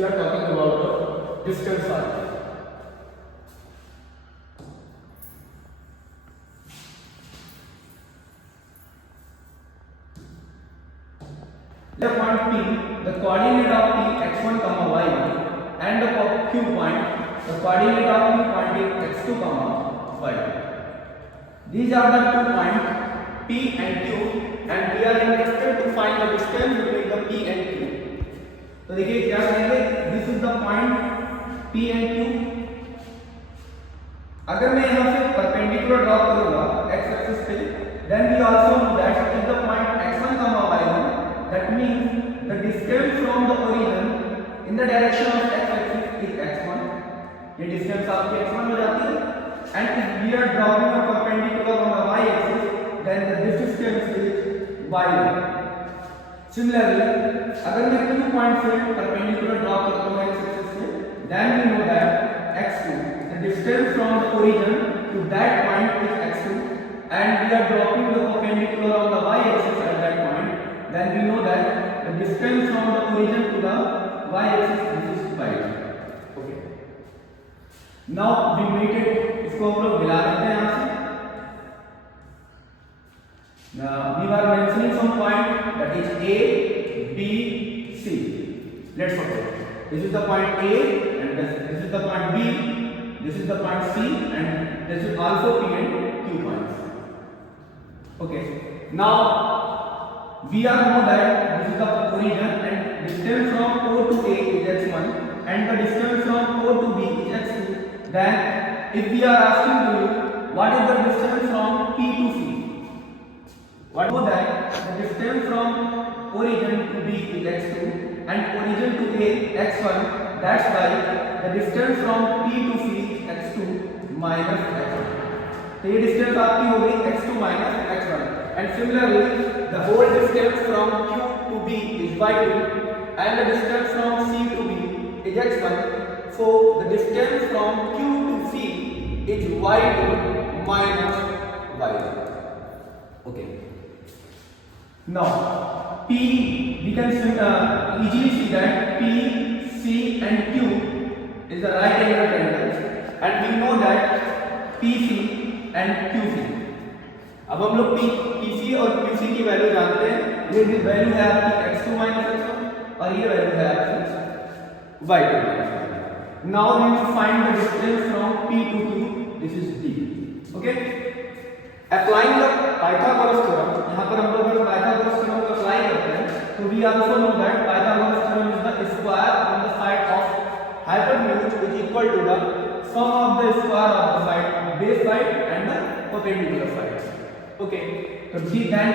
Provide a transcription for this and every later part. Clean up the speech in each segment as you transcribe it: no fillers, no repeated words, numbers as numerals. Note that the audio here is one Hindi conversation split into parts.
we are talking about the distance arc. The point P, the coordinate of P x1, y1, and the Q point, the coordinate of Q point is x2, y2. These are the 2 points P and Q, and we are interested to find the distance between the P and Q. तो देखिए क्या करेंगे, this is the point P and Q. अगर मैं यहाँ से परपेंडिकुलर ड्रॉ करूँगा x एक्सिस पे, then we also know that if the point x1, y1, that means the distance from the origin in the direction of x axis is x1. ये distance आपकी x1 हो जाती है. And if we are drawing a perpendicular on the y axis, then the distance is y1. Similarly, अगर मैं Q point से perpendicular draw करता हूँ x axis से, then we know that x2, the distance from the origin to that point is x2, and we are dropping the perpendicular on the y axis at that point, then we know that the distance from the origin to the y axis is y2. Okay. Now we meet it. इसको हम लोग मिला देते हैं यहाँ से. Now we are mentioning some point, that is A, B, C. Let's suppose this is the point A, and this is the point B, this is the point C, and this is also P and Q points. Okay. Now we are know that this is the origin, and distance from O to A is x1, and the distance from O to B is x2. Then if we are asking to you what is the distance from P to C, what know that the distance from origin to B is x2 and origin to A x1. That's why the distance from P to C is x2 minus x1. तो ये distance आपकी हो गई x2 minus x1. And similarly, the whole distance from Q to B is y2, and the distance from C to B is x1. So the distance from Q to C is y2 minus y1. Okay. Now P, we can easily see that P, C and Q is a right angle triangle, and we know that PC and QC. अब हम लोग PC और QC की वैल्यू जानते हैं. ये वैल्यू है आपकी x2 minus x1 और ये वैल्यू है आपकी y2 minus y1. Now we need to find the distance from P to Q. This is D. Okay. Applying the Pythagoras theorem, यहाँ पर हम लोग अगर Pythagoras theorem को अप्लाई करते हैं, तो we also know that Pythagoras theorem is the square on the side of hypotenuse which is equal to the sum of the square of the side, base side and the perpendicular side. Okay. So then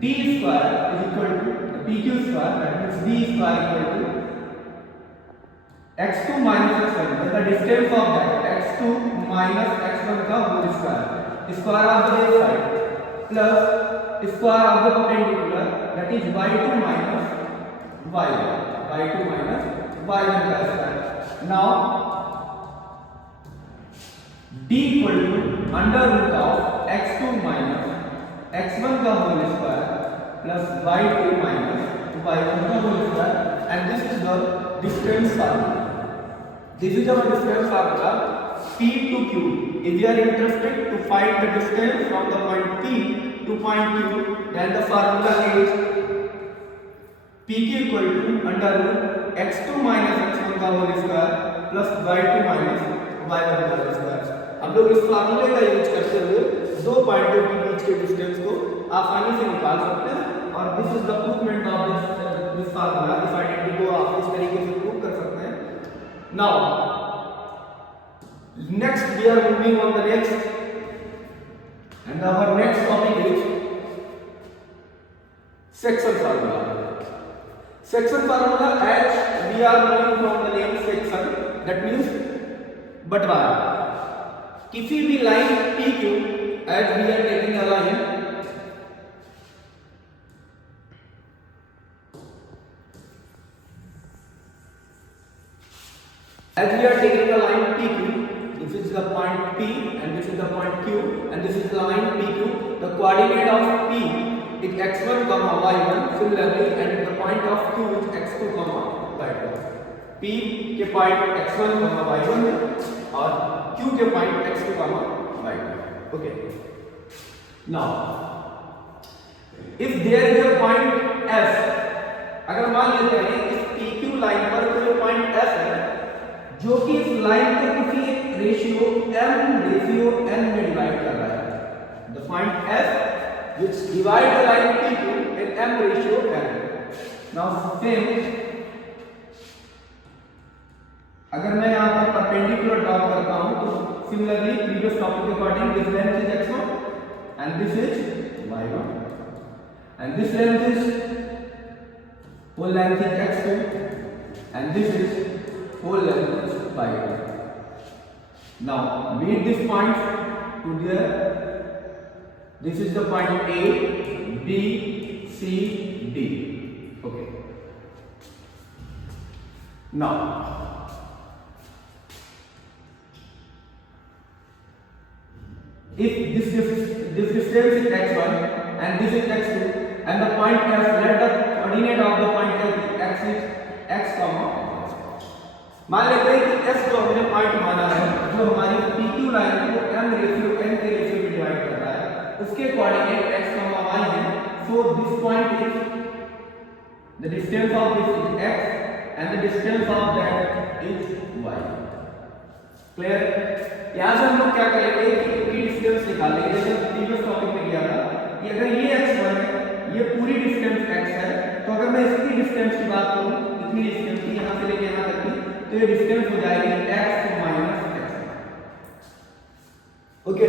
D square is equal to the PQ square, that means D square equal to x2 minus x1, the distance of that x2 minus x1 का whole square, square of the base side plus square of the perpendicular, that is y2 minus y1 का square. Now D equal to under root of x2 minus x1 का whole square plus y2 minus y1 का whole square, and this is the distance formula. This is our distance formula P to Q. If we are interested to find the distance from the point P to point Q, then the formula is PQ equal to under root x2 minus x1 का whole square plus y2 minus y1 का whole square. हम लोग इस फार्मूले का यूज करते हुए दो पॉइंटों के बीच के डिस्टेंस को आसानी से निकाल सकते हैं, और this is the provement of this formula. इस आइडेंटिटी को आप इस तरीके से प्रूव कर सकते हैं. Now, next we are moving on the next, and our next topic is section formula. Section formula, as we are moving from the name section, that means बंटवारा. किसी भी line PQ, as we are taking a line, as we are taking a line PQ, this is the point P and this is the point Q, and this is the line PQ. The coordinate of P is x1, y1, similarly, and the point of Q is x2, P के पॉइंट x1, y1 है और Q के point x2, y2। Okay, now if there is a point S, अगर मान लेते हैं इस PQ लाइन पर कोई पॉइंट S है जो कि इस लाइन को किसी रेशियो n में डिवाइड कर रहा है, the point S which divide the line PQ in m ratio n। now same, अगर मैं यहाँ पर परपेंडिकुलर ड्रॉ करता हूँ तो सिमिलरली प्रीवियस टॉपिक के according this length is x1 and this is y1 and this length is whole length is x2 and this is whole length is y2। now meet this point to there, this is the point A, B, C, D। okay, now if this distance is x1 and this is x2 and the point S, let the coordinate of the point x is x, मान लेते हैं कि S जो हमने पॉइंट माना है, जो हमारी PQ लाइन को m रेशियो n के रेशियो में डिवाइड कर रहा है, उसके कोऑर्डिनेट x, y है। so this point is the distance of this is x and the distance of that is y। Clear? यहाँ से हम लोग क्या करेंगे कि पूरी डिस्टेंस निकालेंगे, जैसे प्रीवियस टॉपिक में किया था कि अगर ये x1 है, ये पूरी डिस्टेंस x है, तो अगर मैं इसकी डिस्टेंस की बात करूँ, इतनी डिस्टेंस की यहाँ से लेके यहाँ तक की, तो ये डिस्टेंस हो जाएगी x माइनस x। ओके,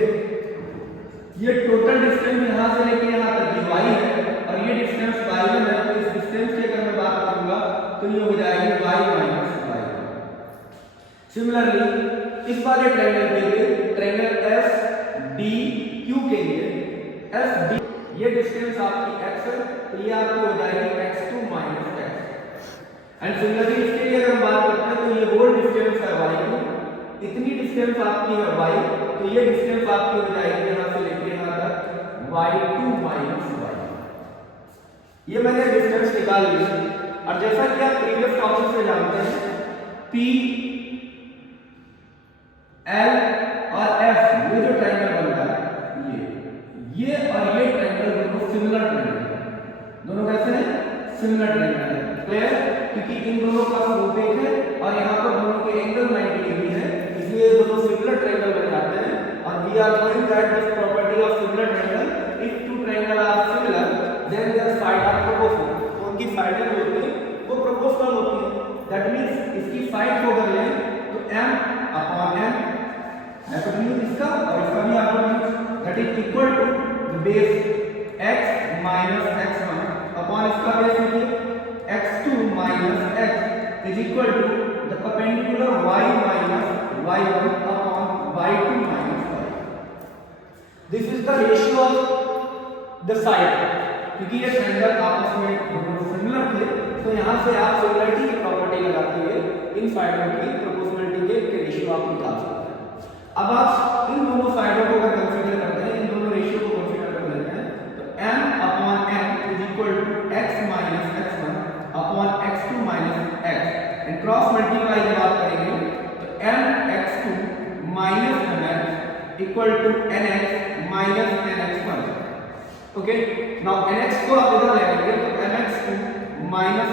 ये टोटल डिस्टेंस यहाँ से लेके यहाँ तक की y है और ये डिस्टेंस y1 है, तो इस डिस्टेंस की अगर मैं बात करूंगा तो ये हो जाएगी y माइनस y। सिमिलरली इस वाले ट्रायंगल के लिए, ट्रायंगल SDQ के लिए SD, ये डिस्टेंस आपकी x है, तो ये आपकी हो जाएगी x2 minus x। And similarly इसके लिए अगर हम बात करते हैं तो ये होल डिस्टेंस है y2, इतनी डिस्टेंस आपकी है y, तो ये डिस्टेंस आपकी हो जाएगी यहाँ से लेके यहाँ तक y2 माइनस y। ये मैंने डिस्टेंस निकाल ली और जैसा कि आप प्रीवियस टॉपिक से जानते हैं P, L और F, ये जो ट्रायंगल बन रहा है, ये और ये ट्रायंगल दोनों सिमिलर ट्रायंगल है। दोनों कैसे हैं? सिमिलर ट्रायंगल है। क्लियर? क्योंकि इन दोनों का स्लोप एक है और यहाँ पर दोनों के एंगल 90 डिग्री है, इसलिए ये दोनों सिमिलर ट्रायंगल बन जाते हैं। और we are going that this property of similar triangle, if two triangle are similar then their side are proportional. तो उनकी साइडें जो होती हैं वो प्रोपोर्शनल होती हैं। दैट मींस इसकी साइड को अगर लें तो m अपॉन n, हाइपोटेन्यूज इसका और इसका भी hypotenuse, that is equal to the base x minus x1 upon इसका बेस लिखिए x2 minus x is equal to the perpendicular y minus y1 upon y2 minus y। This is the ratio of the side. क्योंकि ये ट्रायंगल आपस में सिमिलर थे, तो यहाँ से आप सिमिलरिटी की प्रॉपर्टी लगाते हुए इन साइडों की प्रोपोर्शनलिटी के रेशियो आप निकाल सकते हैं। अब आप इन दोनों साइडों को अगर कंसीडर करते हैं, इन दोनों रेशियो को कंसीडर कर लेते हैं, तो m upon n is equal to x minus x1 upon x2 minus x। And cross multiply जब आप करेंगे तो m x2 minus mx equal to nx minus nx1। Okay, now nx को आप इधर ले लेंगे तो mx2 माइनस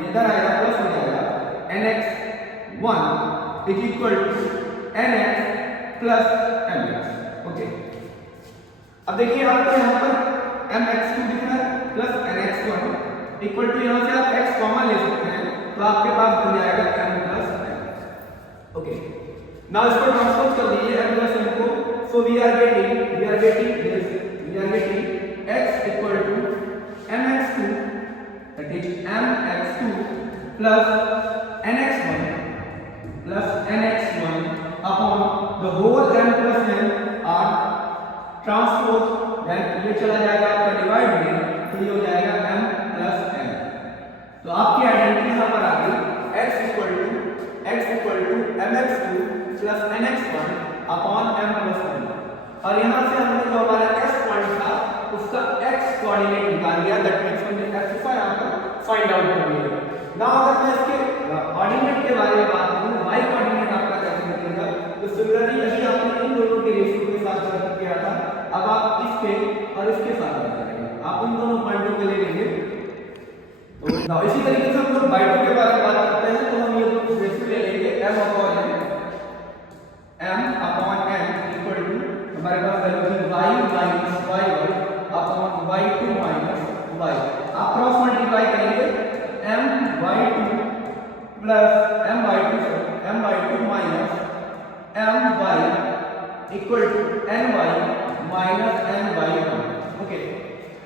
इधर आएगा प्लस हो जाएगा nx1 is equal to nx plus mx। Okay, अब देखिए आपको यहाँ पर mx2 दिख रहा है प्लस nx1 इक्वल टू, यहाँ से आप x कॉमन ले सकते हैं तो आपके पास बन जाएगा m plus n। Okay, now इसको ट्रांसपोज कर दीजिए m प्लस n को। So we are getting x equal to mx2, that is mx2 plus nx1 upon the whole m plus n are transpose, then ये चला जाएगा आपका डिवाइड में, तो ये हो जाएगा m प्लस n। तो आपकी आइडेंटिटी यहाँ पर आ गई x equal to mx2 plus nx1 upon m plus n। और यहाँ से हमने जो हमारा s पॉइंट था उसका x कोऑर्डिनेट निकाल लिया, दैट मींस हमने x का यहाँ पर फाइंड आउट कर लिया। नाउ अगर मैं इसके ऑर्डिनेट के बारे में बात करूं, y कोऑर्डिनेट आपका कैसे निकलेगा, तो सिमिलरली यही आपने इन दोनों के रेशियो के साथ सर्किट किया था, अब आप इसके और इसके साथ करेंगे, आप उन दोनों पॉइंटों के ले लेंगे। तो इसी तरीके से हम लोग y2 के बारे में बात करते हैं, तो हम ये रेशियो ले लेंगे m upon n equal to हमारे पास वैल्यू थी y minus y1 upon y2 minus y, आप क्रॉस मल्टीप्लाई करेंगे my2 plus my2 minus my equal to ny minus ny1। Okay,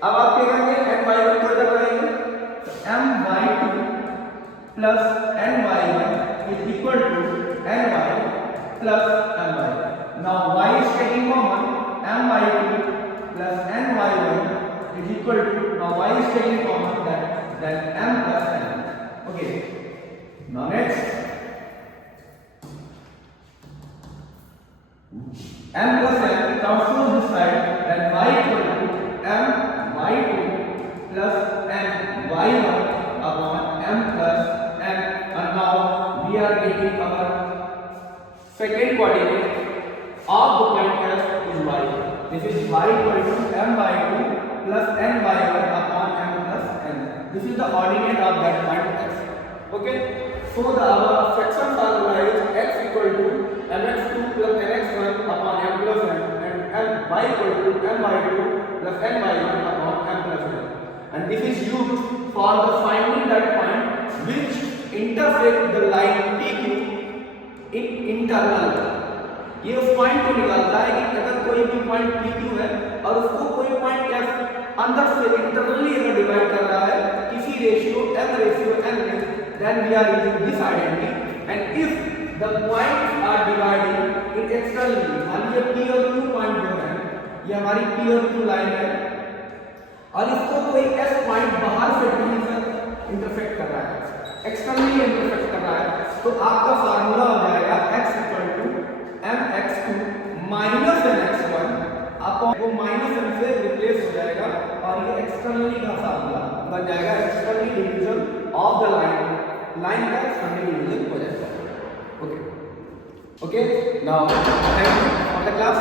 अब आप क्या करेंगे, my1 को इधर लाएंगे, तो my2 plus ny1 is equal to ny plus my। Now y is taking common, my2 plus ny1 is equal to, now y is taking common, then m plus n. Okay, now next m plus n comes from this side, then y equal to m y2 plus n y1 upon m plus n, and now we are getting our second coordinate of the point f is y. This is y equal to m by 2 plus n by 1 upon m plus n. This is the coordinate of that point x. Okay. So the our fraction formula is x equal to mx2 plus nx1 upon m plus n, and y equal to m by 2 plus n by 1 upon m plus n. And this is used for the finding that point which intersect the line PQ in internal. ये उस पॉइंट को निकालता है कि अगर कोई भी पॉइंट PQ है और उसको कोई पॉइंट F अंदर से इंटरनली अगर डिवाइड कर रहा है किसी रेशियो m रेशियो n में, then we are using this identity, and if the points are dividing in externally, मान लीजिए P और Q पॉइंट जो है, ये हमारी P और Q लाइन है और इसको कोई S पॉइंट बाहर से कहीं से इंटरसेक्ट कर रहा है, एक्सटर्नली इंटरसेक्ट कर रहा है, तो आपका फार्मूला हो जाएगा x equal to mx2 minus mx1 upon, वो माइनस m से रिप्लेस हो जाएगा और ये एक्सटर्नली का फार्मूला बन जाएगा, externally division of the line का एक्सटर्नली डिवीजन हो जाएगा। Okay, now thank you for the class.